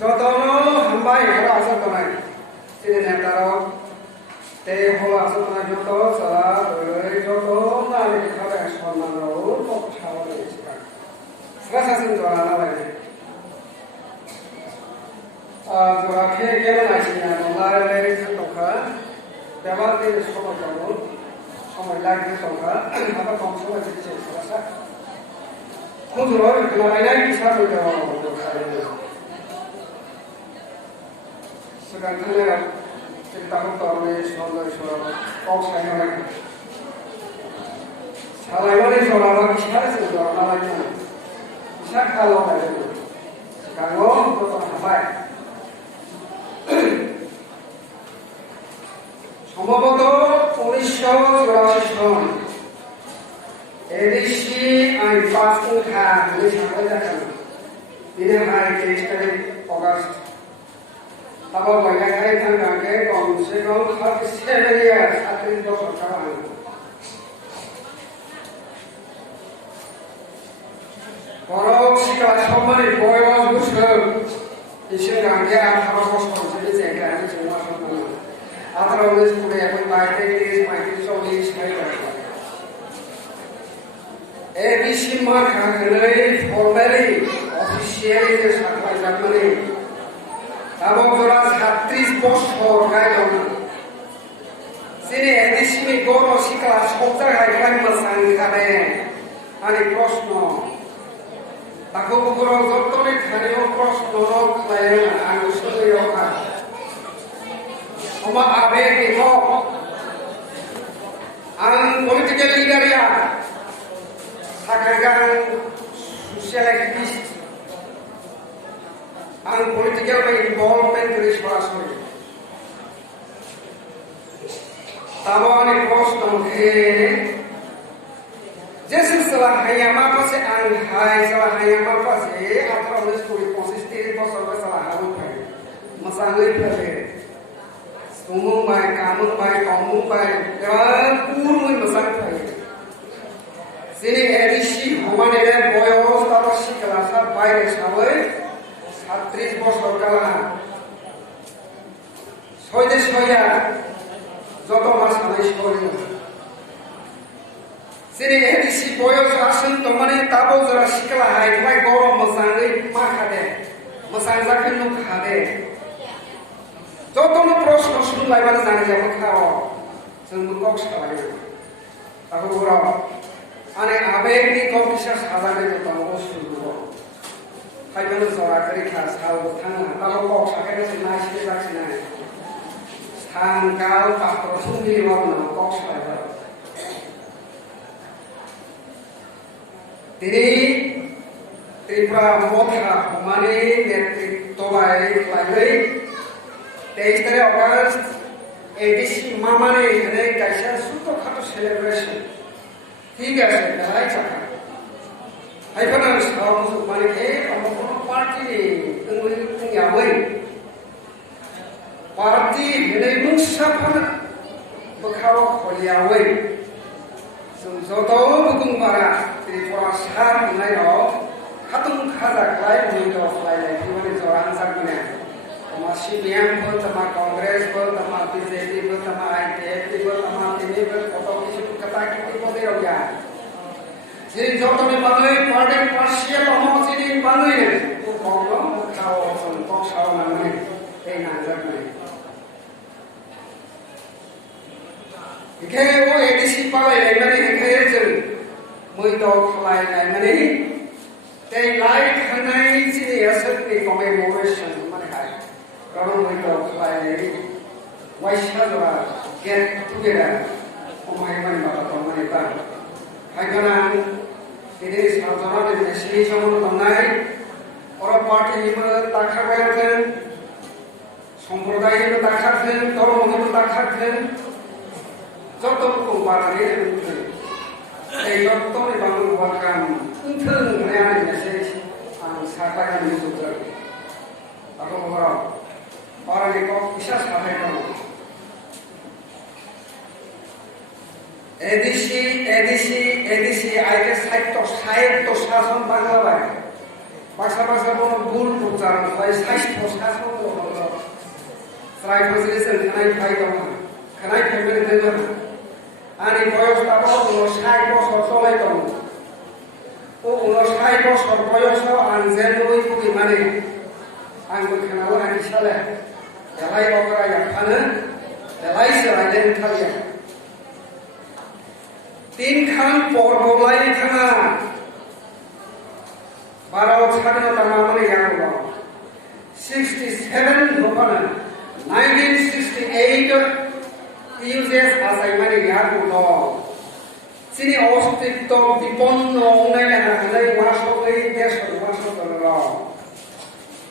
যতনো হামবাই হলো আসল তোমায় তিনি নেতারও তে হলো আসল তোমায় যত সারা যত নারী খাবে সম্মানও পক্ষাও দিয়েছিলাম সাসাসিন জোড়া না লাগে জোড়া খেয়ে কেমন আছি না তোমার লেগে সংখ্যা ব্যবহার দিয়ে সময় কেমন সময় লাগবে সংখ্যা আবার কম সময় দিচ্ছে সারা খুঁজলো লাগাইলাই হিসাব হয়ে যাওয়া সেখানে চিন্তা করতে হবে সন্দেহ কম সাইনে সালাইমানে জড়াবা কিসারে জড়ানা লাগে না কিসা খালো লাগে গাঙ্গো কত হাবায় সম্ভবত 1984 সন এডিসি আই পাঁচ সংখ্যা বলে সামনে দেখা দিনে হাই 23 তারিখ অগাস্ট আবার বৈজ্ঞানিক থাকাকে কমসে কম 37 ইয়ার 38 বছর কামান বরং শিক্ষা সম্মানে বয়স বছর এসে গাঙ্গে 18 বছর ছেলে চেয়ে আমি জমা সম্মান 18 বছর পরে এখন 22 35 40 60 এবিসি মার্কা গেলে ফর্মালি অফিসিয়ালি যে সাপ্লাই জার্মানি এবং যারা 36 বছর গাইল সিনে এদিসিনি গৌর শিক্ষা সব জায়গায় খাইমা সাংখানে আরে প্রশ্ন তাকে উপর যতনে খানিও প্রশ্ন খায় না আমি শুধু রক্ষা আমার আবেগ হোক আন পলিটিক্যাল লিডারিয়া থাকার সোশ্যাল অ্যাক্টিভিস্ট আর পলিটিক্যাল ইনভলভমেন্ট করে সরাসরি তারপর অনেক প্রশ্ন যে সিলসিলা হাইয়ামা পাশে আন হাই সালা হাইয়ামা পাশে 18 19 20 25 30 বছর সালা হারু খাই মাসাঙ্গই ফেলে সুমুং বাই কামুং বাই কমুং বাই এবার পুরুই মাসাং খাই যিনি এডিসি হমানের বয়স তারপর শিক্ষা বাইরে সবাই 37 বছর কালা ছয়দে ছয়া যত মাস আমি সরি যিনি এডিসি বয়স আসেন তো মানে তাবো যারা শিখলা হাই ভাই গরম মশাঙ্গই মা খাদে মশাঙ্গ যাকে নুক খাদে যতনো প্রশ্ন শুনলাই মানে জানি যাবো খাও जों কক সালাগে তাকে ওরা আনে আবেগনি কক বিশ্বাস সাজাবে তো অসুবিধা খাইবেন জরাকারি খাস হাল থানা তাও কক সাকারে না শিখে যাচ্ছে না স্থান কাল পাত্র সুন্দরী ভাবনা কক সাজা তিনি ত্রিপুরা মথা মানে নেতৃত্ববাই লাইলাই 23 তারিখ অগাস্ট এডিসি মামানে এখানে কাইসা ছোটখাটো সেলিব্রেশন ঠিক আছে তাই চাকা হাইফানা সাও মানে হে আমার কোনো পার্টি নেই তুমি ইয়াবই পার্টি হেলে মুসাফানা বখাও খলিয়াবই जों যত বুকুং বারা ত্রিপুরা সার নাইও খাতুম খাজা খাই মুইদ খাইলাই মানে জরান জাগনে তোমার সিপিএম বল তোমার কংগ্রেস বল তোমার বিজেপি বল তোমার আইপিএফ বল তোমার তিনি বল কত কিছু কথা কি পদে রইয়া যে যতনে বাংলায় পার্টির পার্সিয়াল অমচিনি বাংলায় ও কংগ্র খাও অপশন পক্ষাও মানে এই না জাগনে এখানে ও এডিসি পালে মানে এখানে যে মুইদ খাইলাই মানে তাই লাইট খানাই যে আসলে কমেমোরেশন মানে হয় কারণ মুইদ খাইলাই ওয়াইশা জরা গেট টুগেদার ওমাই মানে বাবা মানে বা হাইগানা এদের সাধারণ সেই সমস্ত নাই ওরা পার্টি তাকাবেন সম্প্রদায় তাকাবেন ধর্ম তাকাবেন যত রকম বাড়ালে এই যত বাংলা ওয়াকাম ইনথন মানে মেসেজ আন সাকাগান মিজুতার আরো বড় পারালে কক বিশ্বাস হবে না এডিসি আইকে সাহিত্য শাসন বাংলা ভাষা ভাষা বন भुल प्रचार साइस्थ सासनफोराव जायफोर जों खानाय फाइ दङ खानाय फाइमेन दोङो आंनि बयस दाबो 60 बছর চলাই दङ ও 60 বছর বয়সেও आं जेबो बुगि माने आंबो खोनाला आंनि साले देलाय बावराया फानो देलाय सोलायनो थालिया তিনখান পর্বলাই থানা 12 স্বাধীনতা মামলে গেল 67 হপানা 1968 ইউজেস আসাইমানি গেল চিনি অস্তিত্ব বিপন্ন অনাইলে হালে ওয়াসই দেশ ওয়াসল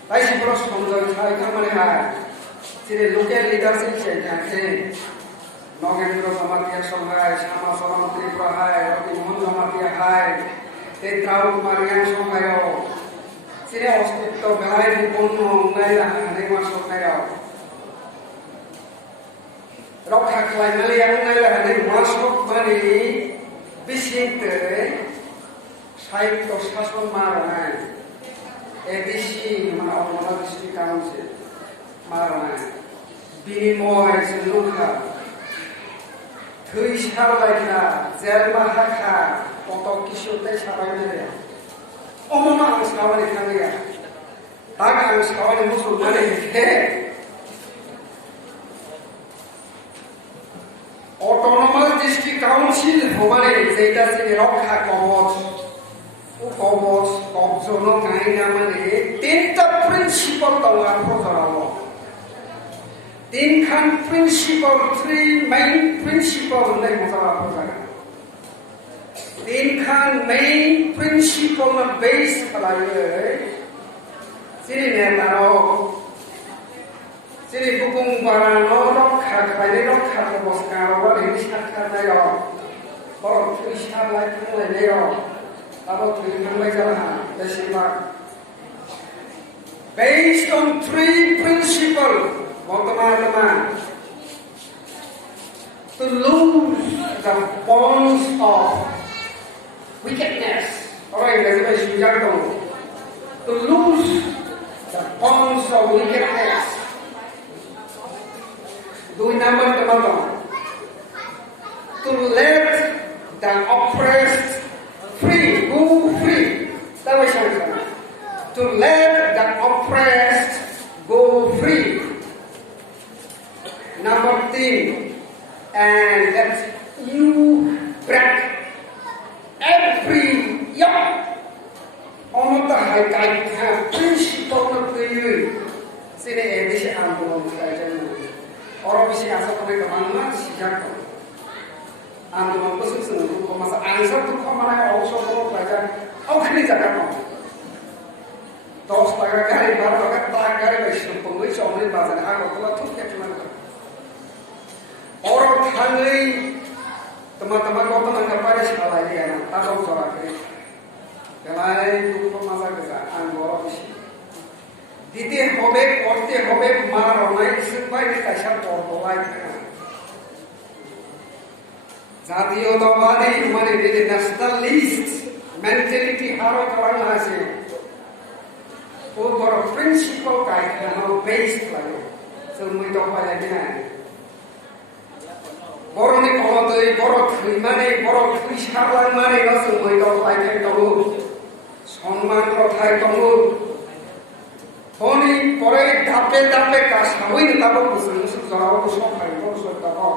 তাই পুরো সংযোগ ছাই মানে হয় চিনি লোকাল লিডারশিপ চাইছে নগেন্দ্র জমাতিয়া সহায় শ্যামা চরণ ত্রিপুরাহায় রবি মোহন জমাতিয়া হায় তেত্রাও কুমারিয়ান সহায় চিনে অস্তিত্ব বেলায় বিপন্ন অনাইলে হালে ওয়াসল রক্ষা খালাইনালে অনাইলে হালে ওয়াসল মানে বিশেষতে সাহিত্য শাসন মারানায় এবিসি মানে অমলা দৃষ্টি কাউন্সিল মারানায় বিনিময় লোখা थै सारलायखा जेरबा हाखा कत किसुते साबायनाया अमना आं साबानि खांगैया ताक आं साबानि मुसलमानि हे অটোনমাস ডিস্ট্রিক্ট কাউন্সিল হবারে যেটা যে রক্ষা কবচ ও কবচ কবজন গাইনা মানে তিনটা প্রিন্সিপাল দংলা প্রচারালো তিনখান প্রিন্সিপাল থ্রি মেইন প্রিন্সিপাল হলে মজারা প্রচার তিনখান মেইন প্রিন্সিপাল না বেস খালাইলে যিনি নেতারো যিনি বুকুং বানানো রক্ষা খাইলে রক্ষা অবস্থার বারে সাক্ষাৎ বড় পয়সা লাইলে তারপর তুই যারা বেশিরভাগ based on three principles to lose the bonds of wickedness to lose the bonds of wickedness to let the oppressed go free to let the oppressed go free. Number 3, and that you break every yoke on the high principle of the you. See the edition of the or we see as a command, Chicago. And the position of the answer to command also like that. How can it happen? Those like a carry, but a carry, which only was an hour to get to orang kali teman-teman kau teman kepada sekolah ini ya, tak tahu soal ini. Kalau itu masa kesalahan orang isi. Dite hobek, orte hobek, marah orang sebaik ini kasar orang lain. Zatiyodawadi mana ini nationalist mentality harus orang hasil. Untuk prinsip kaya harus based lagi. Semua itu apa lagi ni? বরণে কমতই বড় থুই মানে বড় থুই সারলাং মানে গাছে মই দাও পাইতে দলু সম্মান কথায় দলু বনি পরে ধাপে ধাপে কাসাবই দাবো বুঝুন মুসুক জড়াবো সব ভাই বড় সব দাবো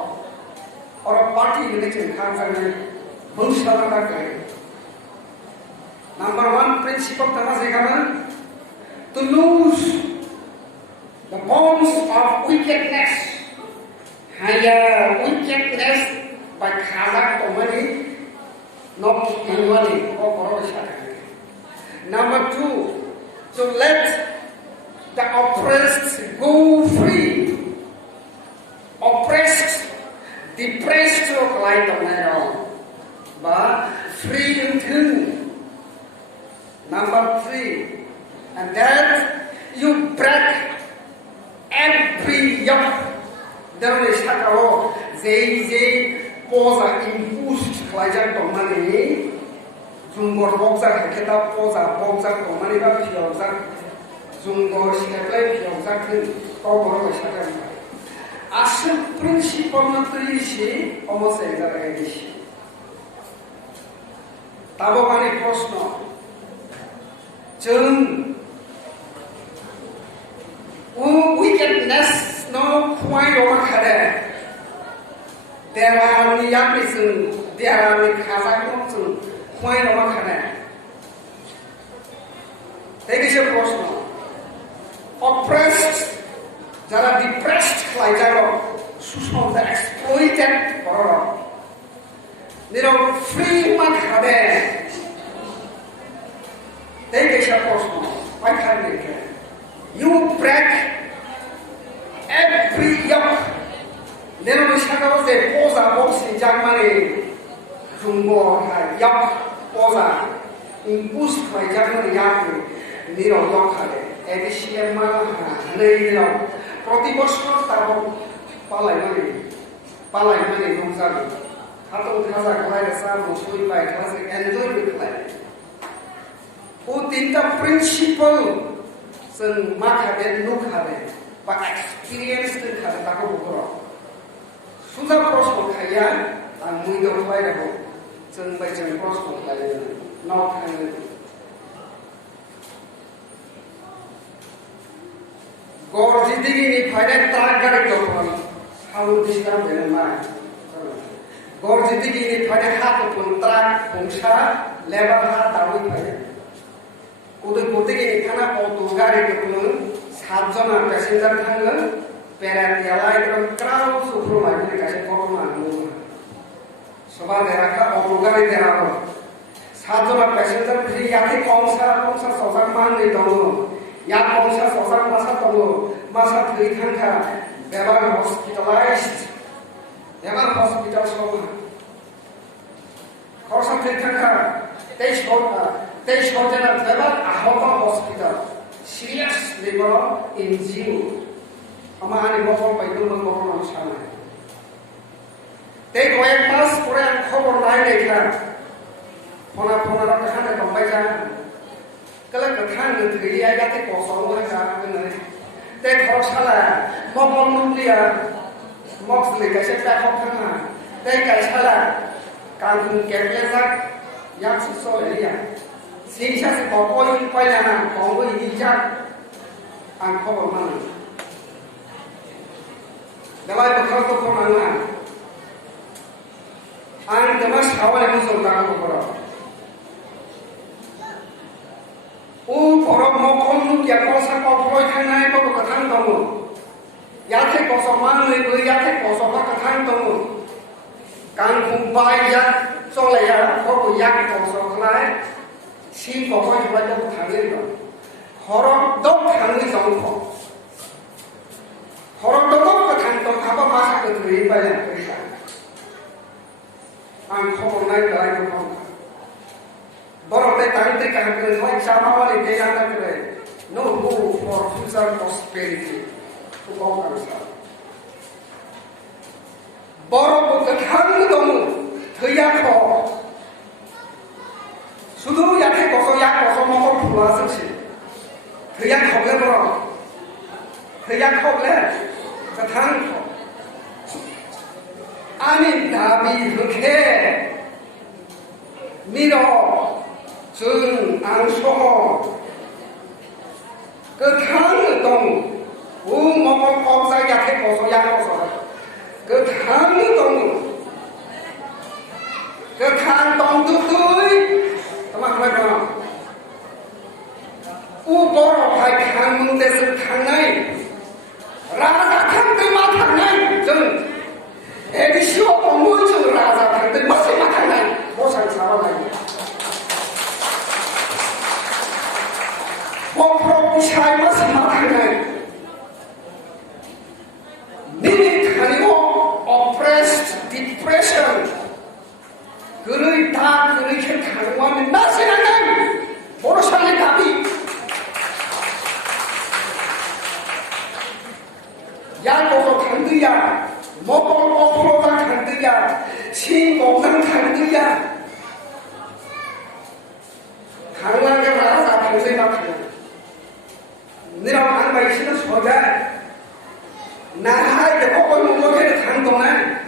और पार्टी इलेक्शन खाने भविष्य का करे नंबर 1 प्रिंसिपल तना सेखाना to lose the bonds of wickedness hanya wickedness by khalaq tomani not money or corruption. Number 2, to let the oppressed go free. Oppressed, depressed like the man, but free into. Number 3, and that you break every yoke. There is a they posa imposed like that on money. Zumbor boxer, Keta posa, boxer, or money back here. Zunggo siapa yang sakit kau baru siapa? Asal prinsip pemerintah isi, omo sehingga isi. Tabo mani prosno, jeng, wickedness no kuai roma kade, derani yang miseng, derani kazak miseng, kuai roma kade. Tegi siapa prosno, oppressed. Jara depressed like jaro, susah exploited orang. Niro free man kade, tege siapa semua, why can't they? You break every yoke. Niro misalnya se posa boxing jangan jumbo yoke posa, impus like jangan yoke, niro yoke kade, edisi mana niro. প্রতিবছর তারপর পালাই মানে রমজান হাতও খাজা খায় সা মুসুই পায় খাজা enjoy করে খায় ও তিনটা প্রিন্সিপাল जों मा खाबे नुखाबे बा एक्सपीरियंस खाबे ताको बुकरो सुजा प्रश्न खाया आं मुइदो खायराखौ जों बायजों प्रश्न खायो नाव खायो Gor jidigi ni fayda tarak gari kopon, halu distam dengan mana? Gor jidigi ni fayda hat pun tarak fungsa lebar hat dawi fayda. Kudu ni kana auto gari kopon, sabjona passenger thangga, peran yalai kopon crowd sufro lagi kasih korma nunggu. Sobat deraka auto gari derako, sabjona passenger beri yaki kongsa sosak mandi dong. Yang bangsa sosok masa tunggu masa terikangka beban hospitalized beban hospital semua korsa terikangka tes hotel beban ahota hospital serious labor NGO ama ani bokol paidu bokol manusia teh koyak mas koyak khobor lain lekha phona ra kahana tombai jana kalau kethan negeri aja teh kosong aja bener. Teh khosala, mokong nuklia, mok sele kasih teh khokana. Teh kaisala, kangkung keplesak, yang suso ya. Sisa si pokoi payana, pokoi hijak, angkau bermana. Dalam bekal tu kemana? Ang demas awal musuh tak berapa. Orang mokong ya kosa koploy kanai ko katang tamu. Yate kosa manui bu yate kosa katang tamu. Kangkung bayar solaya ko yak kosa kanai. Si koploy baca katangin ba. Horok dok kangi tongko. Horok dok katang tong apa masa ketui bayar kerja. Ang koploy naik dalai ko. Borok tadi kahkan kau sama wali dia nak kere. No hope for future prosperity. Kau kerja. Borok kahkan kamu teryak kau. Sudah yak kosong mau pulas sih. Teryak kau le borok. Teryak kau le. Kahkan kau. Ani nabi ruke. Miro. Jeng angsoh ketang dong mokok kok saya ke koso yang koso ketang dong tutui teman-teman ubor hai kang desa kangai raza kang terima kangai jeng edisio muncul raza kang terima kangai bosan salah lagi Saya masih makan. Ini kalian oppressed depression. Guru tak guru kekaluan nasi nangan. Bosan kami. Yang kau kandu ya, mokol opro kandu ya, sing orang kandu ya. Kaluan yang rasa kandu makan. 니랑 안 가이시는 소자 나하게 꼭꼭 먹게 간 동안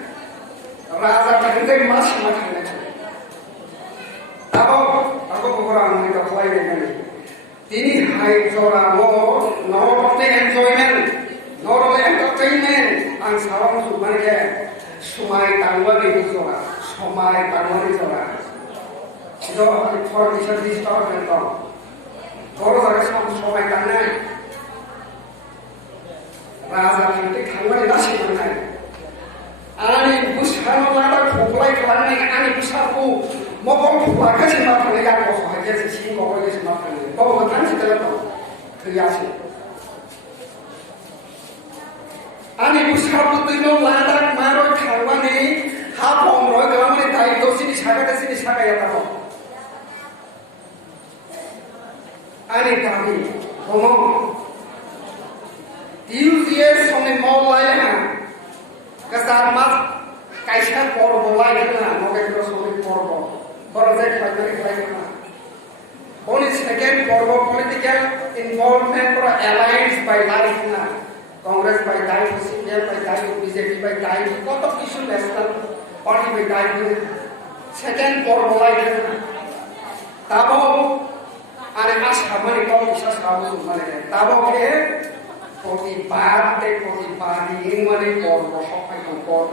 라자 당대 마시마 당대 ako kurang kita play dengan ini high jorago not only enjoyment not only entertainment ang sarang suman ke sumai tangwa di jora sumai tangwa di jora itu for bisa di start dan kau kalau saya sama sumai tangwa raja nanti tangwa di nasi mana ani bushan lada kuplai kelana ani bushaku 먹을 부과까지 맡는 야고 하게서 신고하게서 맡는 거 단지 들어도 그 야시 아니 무사부들은 라닥 마로 탈완이 하봉으로 그러면 다이도시니 사가다시니 사가야다고 아니 가미 어머 디우지에 손에 몰라야 그사람 맛 kaisa porbo lain na moge terus porbo project lain na only second porbo political involvement or alliance by life na congress by life CPM by life BJP by life কত কিছু national party by life second porbo lain na tabo are asha mane ko bisa sabu mane tabo ke প্রতিবাদী মানে পর্ব সবাই পর্ব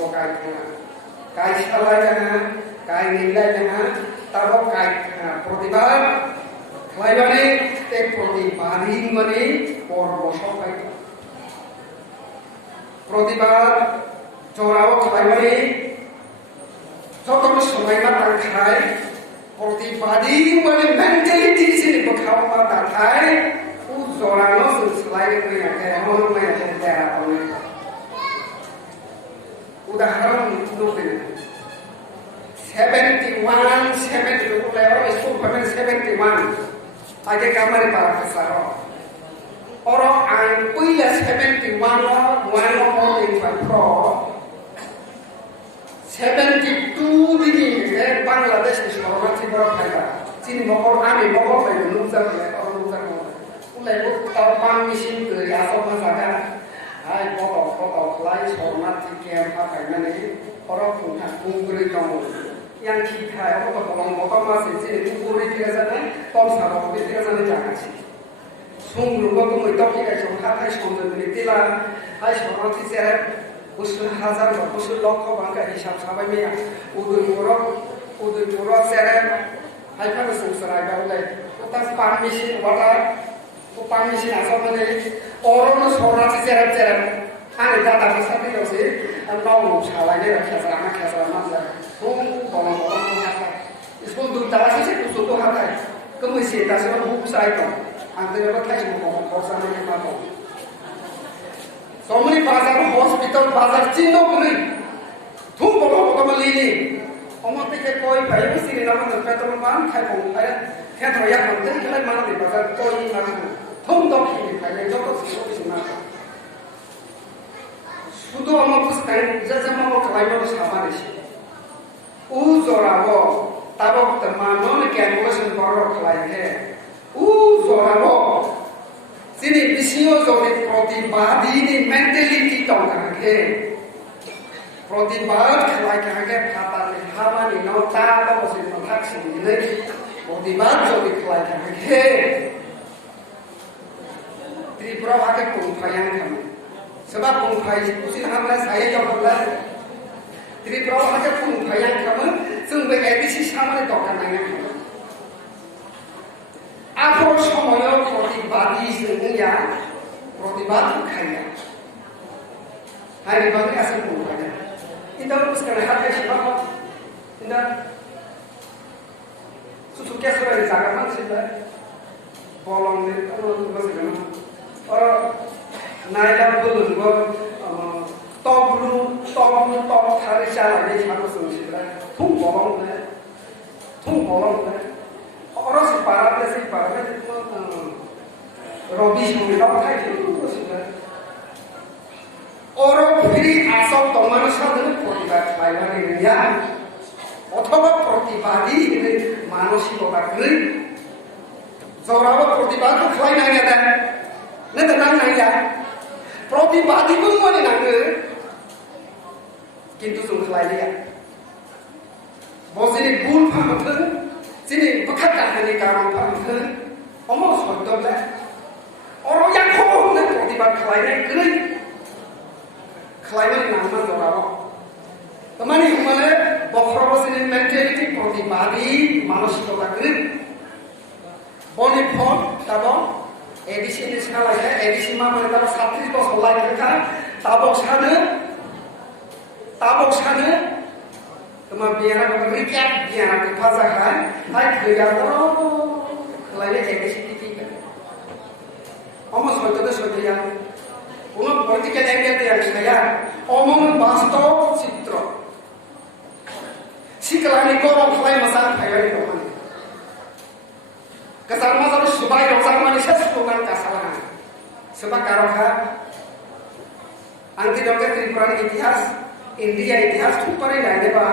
কাজ চালায় না কাজ নিলায় না তারও কাজ প্রতিবাদ মানে প্রতিবাদী মানে পর্ব সবাই প্রতিবাদ জোড়াও খাই মানে যত সময় না তার খায় প্রতিবাদী মানে মেন্টালিটি হিসেবে খাওয়া তা খায় জোড়ানো selain itu yang kayak orang yang daerah ini udaharan nukil 71 lewat itu pamen 71 aja kamar para kesaro orang angkui ya 71 one orang pro 72 ini Bangladesh di seluruh timur tengah sini mau kami mau apa yang nukar orang nukar lebu terbang mesin ke asal masyarakat, hai foto lain hormat tiket apa ini orang punya kumpul kamu yang kita orang tolong masih sini kumpul tiket sana, tom sarap tiket sana jangan sih. Sungguh aku itu kita cuma hai sungguh ini lah, hai hormat tiket usul hazar usul lokal bangga hisap sampai ni, udah murah seret, hai kan susah agak ulai, utas permisi walau Upami sinasa mana orang seorang sejarah ada data besar ni loh sih, tahu salah ni lah kiasama lah, tolong apa, itu tu dalam sih tu suatu hal ni, kemudian dah semua buku saya tu, antara apa tadi mau kosan ni apa, somni bazar hospital bazar Cina pun, tu boleh beli ni, orang pikir koi bayar mesti ni nama petrol pump, kayak terlihat nanti kalau mana di bazar koi mana. 통도 피니까요. 저도 지속이지만 수도 아마 부스타인 자자마고 클라이머로 사바리시 우조라고 따복도 만원에 깨물어서 걸어 클라이해 우조라고 sini bisio zolit protibadi mentality tongkake protibad 클라이케하게 파타리 하마니 노타도 무슨 학생이 protibad zolit 클라이케하게 Tripura pakai pungkayan kami. Sebab pungkai usin hamla saya jawablah. Tripura pakai pungkayan kami, sungguh edisi sama dokan nanya kami. Apa semuanya protibadi semuanya protibadi kaya. Hari bagi asal pungkayan. Itu harus kena hati siapa? Tidak. Susuknya sudah dijaga sudah. Bolong ni kalau masih kena. Orang naik dulu gua top hari jalan ni harus sungguh tung bolong orang si parah itu robis mungkin kayak itu sudah orang pilih asal teman sahaja pribadi lain ini ya atau pribadi ini manusia otak ini seorang pribadi lain ada Nên là năng này ya. Pratibadi pun mau ni nang ke. Kintu sung khlai dia. Bo sini bul phang thun, sini bakhat ka hani karam phang thun. Omo sodol la. Oro yang kho na pratibad khlai nai kri. Khlai nai nang ma dorabo. Tamani humale bokhro sini mentality pratibadi manosikota kri. Boni phon tabo edisi ni sala ya edisi ma mane tabo 37 বছর লাগে ka tabok sana তোমার বিয়ানা করে recap বিয়ানা কে ফাজা খায় তাই খেয়া দাও লাইলে এসে কি almost হয়তো সত্যিয়া কোন পলিটিক্যাল এরিয়াতে আসলে অমন বাস্তব চিত্র শিকলানি গরম খাই মশা খাইলে তখন kasar mazal subai rojak manusia slogan kasalan sebab karoha anti dokter Tripura ইতিহাস India ইতিহাস খুব পারে লাইনে বা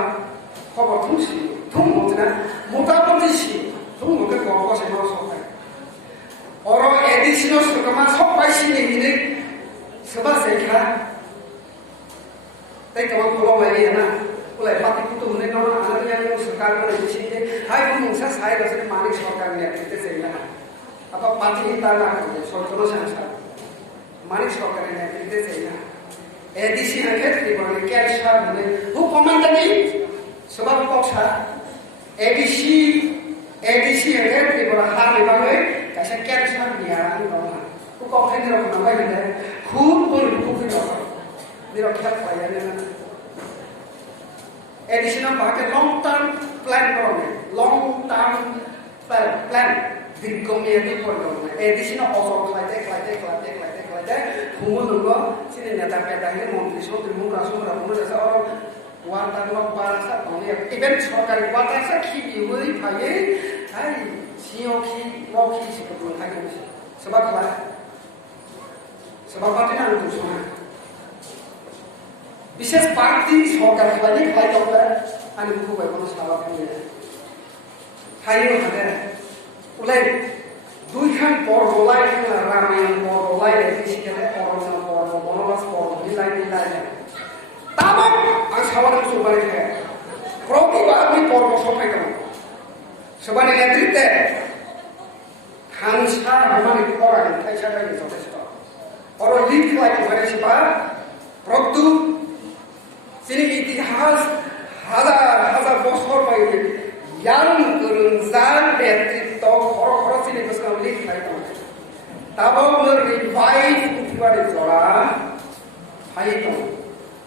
খবর থুমছি থুম মতনা মোটামুটি সি থুম মতে গল্প সেমাও সবাই অর এডিশনাল সুকমা সবাই সিনে মিলে সবা সেখা তাই কেমন খবর মাইলি না ওলাই পাতি পুতো হনে না আনার yang সরকার করে দিছি যে হাই মুসা সাই রসে মালিক সরকার নেতৃত্বে চাইলা apa পাতি তারা সরকার সংস্থা মালিক সরকারের নেতৃত্বে চাইলা edisi angkat di bawah kerja mana, hukuman tadi sebab paksa edisi angkat di bawah hari bawah kerja kerja biar bawah, hukum ini orang apa ini, hukum ini orang, ini orang kita bayar ni. Edisi nama pakai long term plan orang, long term plan, dikomiasi orang, edisi nama orang kelate. Humul dulu, sini nyata petanya menteri sosial muka sumber umur desa orang wartawan bahasa tahunnya event sekarang wartawan saya kiri beri pagi, hai sioki loki sebetulnya kayak gitu. Sebab apa? Sebab apa yang itu semua? Bisnis parti sekarang lagi kayak apa? Anu buku baru salah punya. Hai ada, ulai দুইখান পর্ব লাই রামায়ণ পর্ব লাই সেখানে অরণ্য পর্ব বনবাস পর্ব মিলাই তামাম আর সবার সুপারি খায় প্রতিবার আমি পর্ব সবাই কেন সবার নেতৃত্বে হাংসা আমাদের করা খাইসাটাই যথেষ্ট অর লিখ লাগে হয়ে সেবা প্রত্যু তিনি ইতিহাস হাজার বছর বাইরে yang gerunzan netrito koro sini bersama link saya tahu. Tabau merevive upaya jora, hai tahu.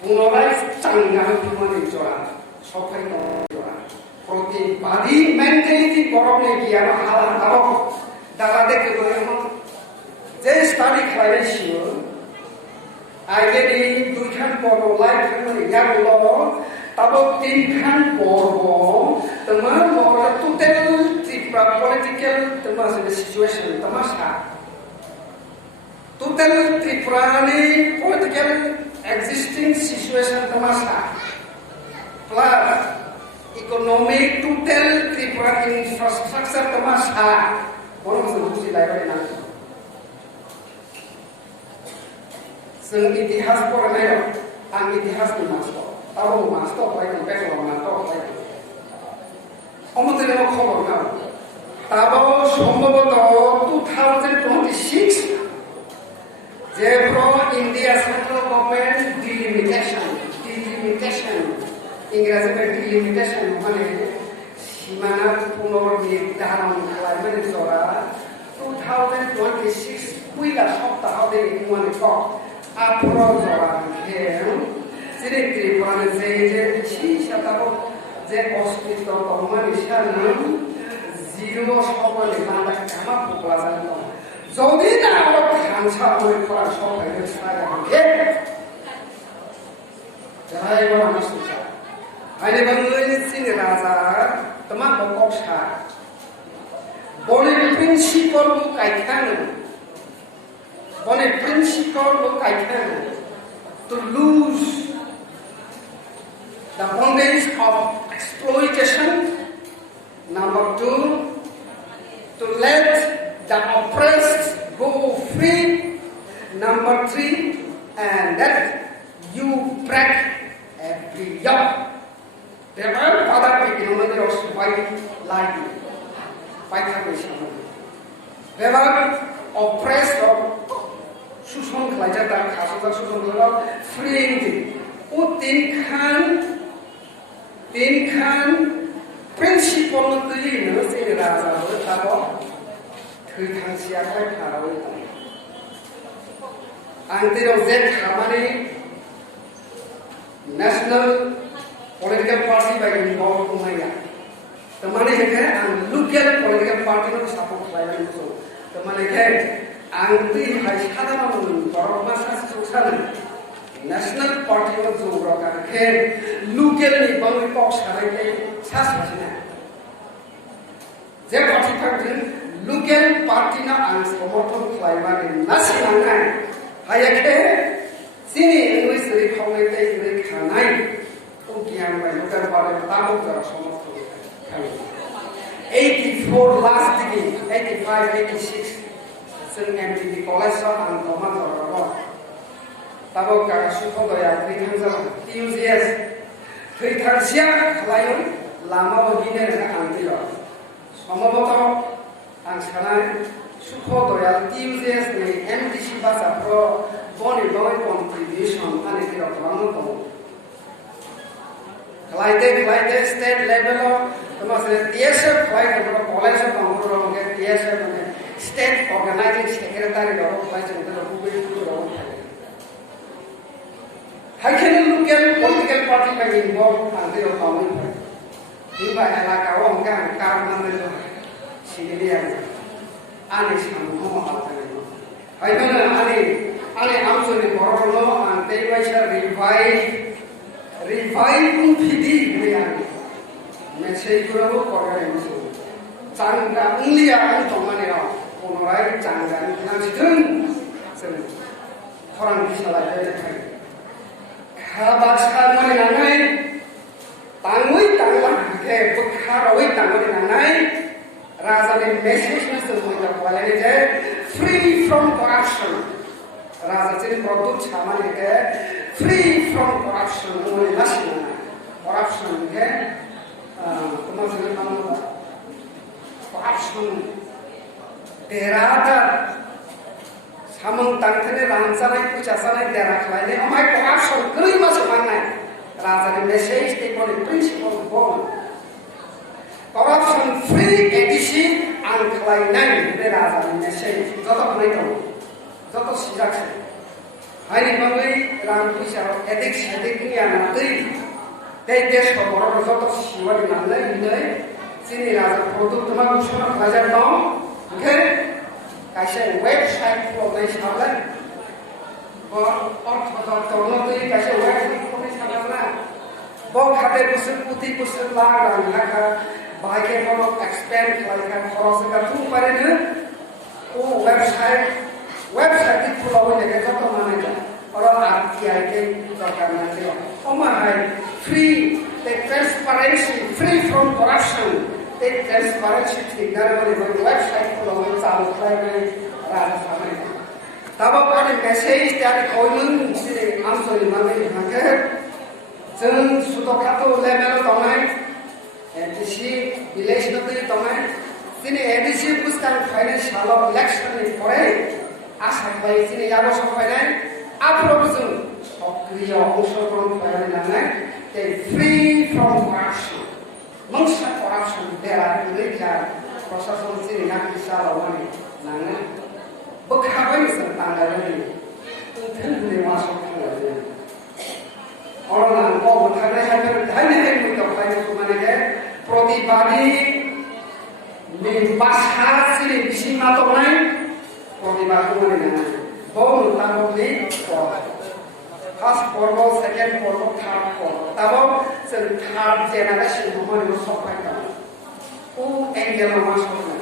Mulai canggah upaya jora, sopai jora. Pratibadi mentality korang lagi yang halang tabau. Dalam dek kebenaran, jadi study creation. Akhirnya di tujuan poro life yang lo tabau tingkat poro. Teman bahwa total Tripura political teman situation temasha total Tripura ni political existing situation temasha plus economic total Tripura infrastructure temasha orang sebut si lain nanti seng itihas porneo ang itihas di master tahu master baik sampai orang master baik আমাদের খবর না তাও সম্ভবত 2026 যে India central government delimitation ইংরেজিতে delimitation মানে সীমানা পুনর্নির্ধারণ খালাইবেন জরা 2026 পয়লা সপ্তাহ দেই মানে আফ্রো জরা হেন যেটি ত্রিপুরাতে যে শতাব্দী যে অস্তিত্ব কমানিসার নাম জিরো সমানে বাঁধা কামা পোকলা জানো যদি না আমরা খানসা করে করা সবাই ছায়া হে যাই বড় মানুষ আইনে বাংলায় সিনে রাজা তোমার বকসা বনে principal কাইখানো to lose the bondage of exploitation. Number 2, to let the oppressed go free. Number 3, and that you break every yoke. Beber pada bikin orang itu supaya lagi, supaya bisa. Beber oppress or susung kelajar dan kasus susung kalau freeing di, tinkan prinsipal itu ini sih rasa tapi terkadang siapa tahu itu. Antara Z khamani national political party bagi involved kumaya. Temani ke ang local political party itu support lain itu. Temani ke anti hasilnya orang masa susah. National party itu juga ke local ni bangui box hari ini sasana. Z party local party na ang समर्थन lain nasi nangai. Ayaknya sini Inggris republik itu kanai, ujian mereka pada tahun tersebut. 84 last degree, 85, 86, sering di college orang teman orang. Tapi kalau sudah doya kritis, TUCS, kritisnya kalau lama begini dengan anti lah. Semua betul, angsaran. Supporter TUCS ni MDC bahasa pro boni contribution ane kira pelan tu. Kelainan state level termasuk TSF kelainan kalau college atau orang ke TSF ni state organizing secretary orang kelainan itu lebih itu orang. Hakikat local political party bagi involve ane orang tahu. Ini banyak lah kawan kan kawan itu sini dia. Ani sama apa itu? Ayo ani amsuri korolo ante baca revive pun fidi ni. Mesej kurang korang itu. Cangga India itu mana ya? Onorai cangga nanti sen orang bisa lagi jadi. Kabar sekarang mana nangai? Tangui ke bekharawai tangui nangai. Raja ni message ni semua boleh ni je free from corruption. Raja ni produk sama ni ke free from corruption. Boleh nasi mana corruption ke? Kamu sendiri mana? Corruption. Derada samang tangkene rancana kucasana derak lain. Amai corruption kiri masuk mana? Raja ni message ni boleh principle boleh. Corruption free edisi ang kelainan berada di Mesej. Jodoh mereka, jodoh sejak se. Hari ini ramai cara edik ni yang nanti. Des orang jodoh siapa di mana ini? Sini raja produk teman usaha belajar dong. Okay? Kasih website promosi apa? Orang tu kasih website promosi apa? Bok hati putih lah dan nak. Bahagian kalau expand kelayakan korosnya tu pada ni, website itu pulau ni kita tu mana je, orang RTI itu terkena dia. Omahai free, transparency, free from corruption, transparency tinggal dari website pulau ni sahaja kelayakan rasa sama. Tapi pada message dari koin si amsoi mana ni macam, jangan sudah kata level tangai. NDC election itu tamai, sini NDC bukan financial election ini pore, asal bayi sini yang masuk finance, apa pun sokriya unsur pun finance nana, free from corruption, mengsa corruption berat mereka proses sini nak bisa lawan nana, berkawan serta dari itu ni masuk finance. Orang kau bertanya hanya itu finance mana dia? Protibadi ni bahasa sini bisi mata mana? Protibadi mana? Bom tamu ni first porbo, second porbo, third porbo. Tahu third generation mana itu sampai kan? Angle masuk mana?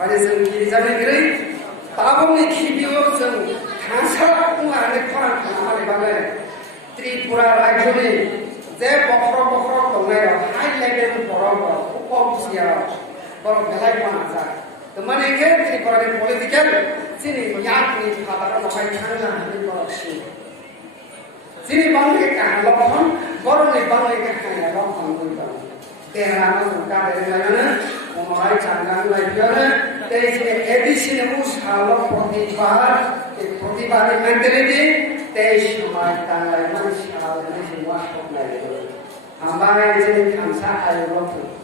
Pada segi zaman ini, tahu ni video kansa orang ni orang mana bagai Tripura Raju ni. Saya pokok dongai high level pokok pokok siapa, pokok belai mana saja. Teman ini Tripura political, sini yakni pada orang tangan ini koreksi. Sini bangke kan lopon, baru ni bangke kan lopon itu. Terang muka dari mana? Mulai jangan lagi mana? Dari sini edisi ni usaha Pratibha mentality तेईस हमारे तांगा मानसिक आवाज़ में वास्तव में हमारे जिन खानसा आयोजक